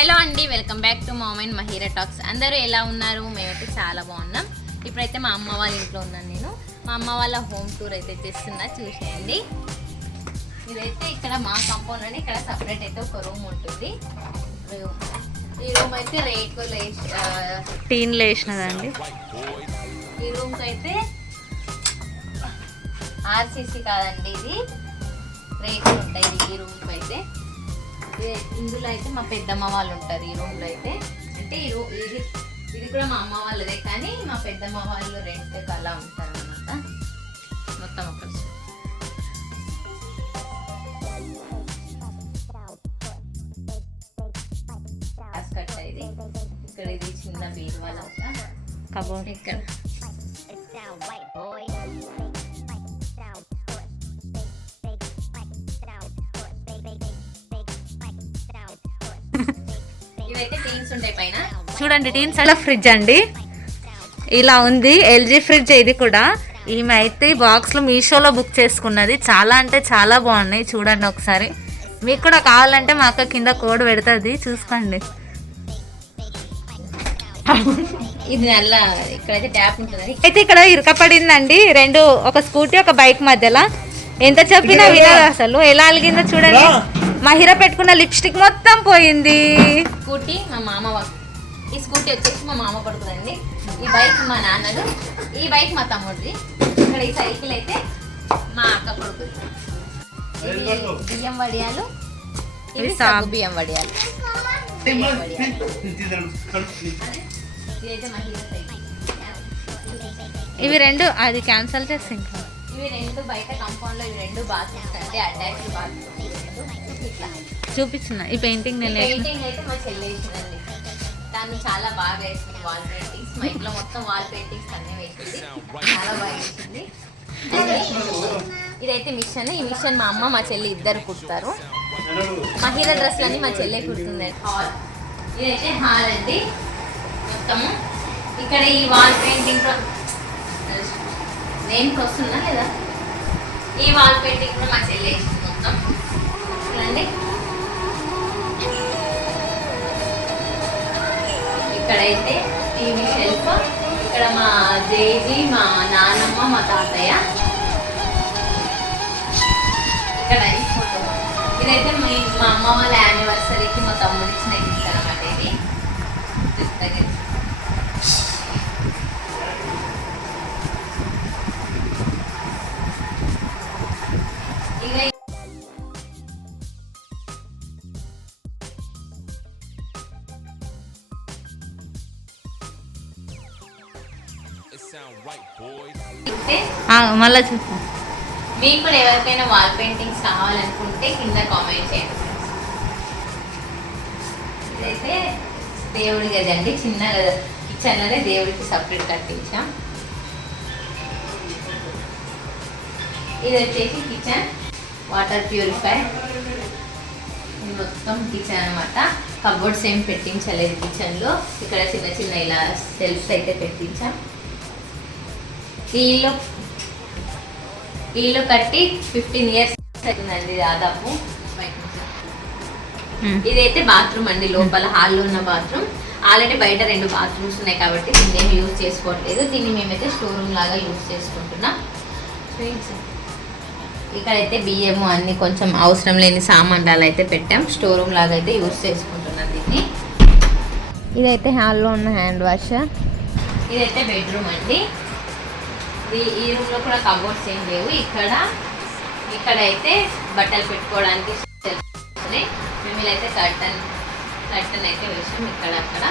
Hello అండి welcome back to mom and Mahira talks. అందరూ ఎలా ఉన్నారు? మేమైతే చాలా బాగున్నాం. ఇప్పుడైతే మా అమ్మ వాళ్ళ ఇంట్లో ఉన్నాను నేను. మా అమ్మ వాళ్ళ హోమ్ టూర్ అయితే చేస్తున్నా చూసేయండి. ఇదైతే ఇక్కడ మా కాంపౌండ్ అని ఇక్కడ సపరేట్ అయితే ఒక రూమ్ ఉంటుంది. రూమ్ ఈ రూమ్ అయితే ఆ, టీన్లు వేసినదండి ఈ రూమ్కి అయితే ఆర్సీసీ కాదండి ఇది. రేకులు ఉంటాయి ఈ రూమ్కి అయితే. ఇందులో అయితే మా పెద్దమ్మ వాళ్ళు ఉంటారు ఈ రూమ్లో అయితే. అంటే ఈ రూమ్ ఇది ఇది కూడా మా అమ్మ వాళ్ళదే కానీ మా పెద్దమ్మ వాళ్ళు రెంట్ అలా ఉంటారు అనమాట మొత్తం ఒక కట్ట ఇది. ఇక్కడ ఇది చిన్న కబోర్డ్. ఇక్కడ. ఇవైతే టీన్స్ ఉంటాయి పైన. చూడండి టీన్స్ అలా ఫ్రిడ్జ్ అండి. ఇలా ఉంది ఎల్జీ ఫ్రిడ్జ్ ఇది కూడా. ఈమె అయితే బాక్స్లో మీషోలో బుక్ చేసుకున్నది. చాలా అంటే చాలా బాగున్నాయి. చూడండి ఒకసారి. మీకు కూడా కావాలంటే మా అక్క కింద కోడ్ పెడుతుంది. చూసుకోండి. ఇది నల్ల ఇక్కడైతే ట్యాప్ ఉంటుంది అయితే ఇక్కడ ఇరకపడిందండి రెండు ఒక స్కూటీ ఒక బైక్ మధ్యలో. ఎంత చెప్పినా వినదు అసలు. ఎలా అలిగిందో చూడండి. మహిర పెట్టుకున్న లిప్స్టిక్ మొత్తం పోయింది. స్కూటీ మా మామ ఈ స్కూటీ వచ్చేసి మా మామ పడుతుందండి ఈ బైక్ మా నాన్నది. ఈ బైక్ మా తమ్ముడిది. ఇక్కడ ఈ సైకిల్ అయితే మా అక్క కొడుకుది బియ్యం వడియాలు ఇవి సాగు. బియ్యం వడియాలు. మా హీరో ఇవి రెండు అది క్యాన్సిల్ చేసి ఇంకా. ఇవి రెండు బయట కాంపౌండ్లో ఇవి రెండు బాత్రూమ్స్ అంటే అటాచ్డ్ బాత్రూమ్స్ చూపించిన. ఈ పెయింటింగ్ నేను. పెయింటింగ్ అయితే మా చెల్లి వేసిందండి. దాన్ని చాలా బాగా వేసింది వాల్ పెయింటింగ్స్ మా ఇంట్లో మొత్తం వాల్ పెయింటింగ్స్ అన్నీ వేసింది. చాలా బాగా వేసింది. ఇదైతే మిషన్. ఈ మిషన్ మా అమ్మ మా చెల్లి ఇద్దరు కుడతారు. మహిళ డ్రెస్లు అన్ని మా చెల్లె కుడుతుంది. హాల్ ఇదైతే హాల్ అండి. మొత్తము. ఇక్కడ ఈ వాల్ పెయింటింగ్ నేను వస్తున్నా లేదా? ఈ వాల్ పెయింటింగ్ కూడా మా చెల్లి వేసింది మొత్తం. చూడండి. ఇక్కడైతే టీవీ షెల్ఫ్. ఇక్కడ మా జేజీ మా నానమ్మ మా తాతయ్య. ఇక్కడ ఇదైతే మీ మా అమ్మ వాళ్ళ ఆ, మళ్ళా చూపు మీకు కూడా ఎవరికైనా వాల్ పెయింటింగ్స్ కావాలనుకుంటే కింద కామెంట్ చేయండి. ఇదైతే దేవుడి గది అండి చిన్న కిచెన్లోనే దేవుడికి సపరేట్ కట్టించాం. ఇది వచ్చేసి కిచెన్ వాటర్ ప్యూరిఫై ఇది మొత్తం కిచెన్ అనమాట కబోర్డ్స్ ఏం పెట్టించలేదు కిచెన్లో ఇక్కడ చిన్న చిన్న ఇలా సెల్ఫ్స్ అయితే పెట్టించాం. ఈ ఇల్లు కట్టి ఫిఫ్టీన్ ఇయర్స్ అవుతుందండి దాదాపు. ఉమ్. ఇదైతే బాత్రూమ్ అండి లోపల హాల్లో ఉన్న బాత్రూమ్ ఆల్రెడీ బయట రెండు బాత్రూమ్స్ ఉన్నాయి కాబట్టి దీన్ని ఏమి యూజ్ చేసుకోవట్లేదు. దీన్ని మేమైతే స్టోర్ రూమ్ లాగా యూజ్ చేసుకుంటున్నాం. ఇక్కడైతే బియ్యము అన్ని కొంచెం అవసరం లేని సామాన్లు అయితే పెట్టాం. స్టోర్ రూమ్ లాగా అయితే యూజ్ చేసుకుంటున్నాం దీన్ని. ఇదైతే హాల్లో ఉన్న హ్యాండ్ వాష్ ఇదైతే బెడ్రూమ్ అండి. ఈ రూమ్లో కూడా కబోర్డ్స్ ఏం లేవు. ఇక్కడ అయితే బట్టలు పెట్టుకోవడానికి మేము ఇలా అయితే కర్టన్ కర్టన్ అయితే వేసాం ఇక్కడ అక్కడ.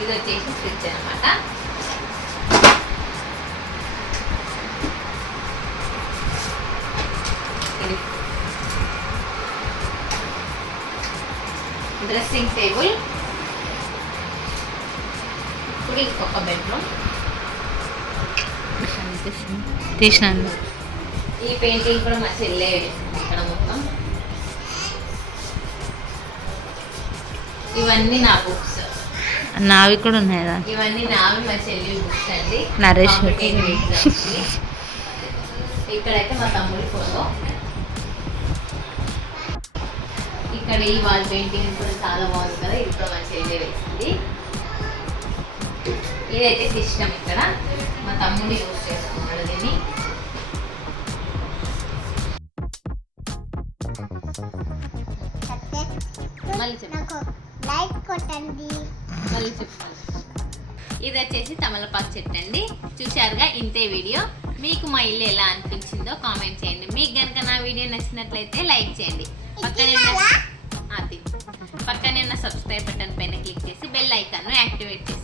ఇది వచ్చేసి స్విచ్ అనమాట. Dressing table. ఇప్పుడు ఇంకొక బెడ్రూమ్ తీసినాను. ఈ పెయింటింగ్ కూడా మా చెల్లె ఇక్కడ మొత్తం. ఇవన్నీ నా బుక్స్. నావి కూడా ఉన్నాయి కదా. ఇవన్నీ నావి మా చెల్లి బుక్స్ అండి. నరేష్. ఇక్కడైతే మా తమ్ముడి ఫోటో ఇక్కడ ఈ వాల్ పెయింటింగ్ కూడా చాలా బాగుంది కదా ఇది కూడా మా చెల్లి వేసింది ఇదైతే సిస్టమ్ ఇక్కడ మా తమ్ముడు యూజ్ చేసుకున్నాడు దీన్ని. మళ్ళీ చెప్పు. నాకు లైక్ కొట్టండి. మళ్ళీ. ఇది వచ్చేసి తమలపాకు చెట్టు అండి. చూశారుగా ఇంతే వీడియో. మీకు మా ఇల్లు ఎలా అనిపించిందో కామెంట్ చేయండి. మీకు కనుక నా వీడియో నచ్చినట్లయితే లైక్ చేయండి. పక్కనే అది పక్కనే ఉన్న సబ్స్క్రైబ్ బటన్ పైన క్లిక్ చేసి బెల్ ఐకాన్ను యాక్టివేట్ చేసుకోండి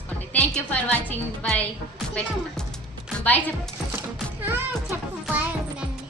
Thank you for watching. Bye. Bye. Bye. Bye. Bye.